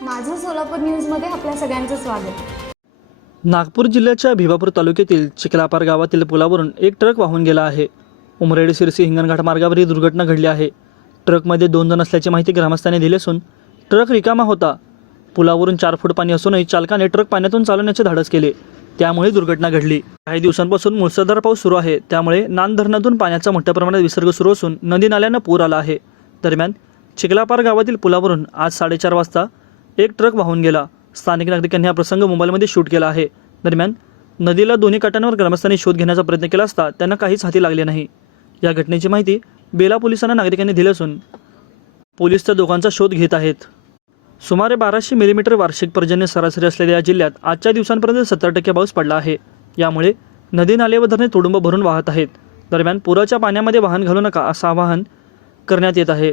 सोलापूर न्यूजमध्ये आपल्या सगळ्यांचं स्वागत. नागपूर जिल्ह्याच्या भिवापूर तालुक्यातील चिखलापार गावातील पुलावरून एक ट्रक वाहून गेला आहे. उमरेड शिरसी हिंगणघाट मार्गावर ही दुर्घटना घडली आहे. ट्रकमध्ये दोन जण असल्याची माहिती ग्रामस्थांनी दिली असून ट्रक रिकामा होता. पुलावरून चार फूट पाणी असूनही चालकाने ट्रक पाण्यातून चालवण्याचे धाडस केले. त्यामुळे दुर्घटना घडली. काही दिवसांपासून मुसळधार पाऊस सुरू आहे. त्यामुळे नान धरणातून पाण्याचा मोठ्या प्रमाणात विसर्ग सुरू असून नदी नाल्यांना पूर आला आहे. दरम्यान चिखलापार गावातील पुलावरून आज साडेचार वाजता एक ट्रक वाहून गेला. स्थानिक नागरिकांनी हा प्रसंग मोबाईलमध्ये शूट केला आहे. दरम्यान नदीला दोन्ही काटांवर ग्रामस्थांनी शोध घेण्याचा प्रयत्न केला असता त्यांना काहीच हाती लागले नाही. या घटनेची माहिती बेला पोलिसांना नागरिकांनी दिली असून पोलीस त्या दोघांचा शोध घेत आहेत. सुमारे बाराशे मिलीमीटर वार्षिक पर्जन्य सरासरी असलेल्या या जिल्ह्यात आजच्या दिवसांपर्यंत सत्तर टक्के पाऊस पडला आहे. यामुळे नदी नाले व धरणे तुडुंब भरून वाहत आहेत. दरम्यान पुराच्या पाण्यामध्ये वाहन घालू नका असं आवाहन करण्यात येत आहे.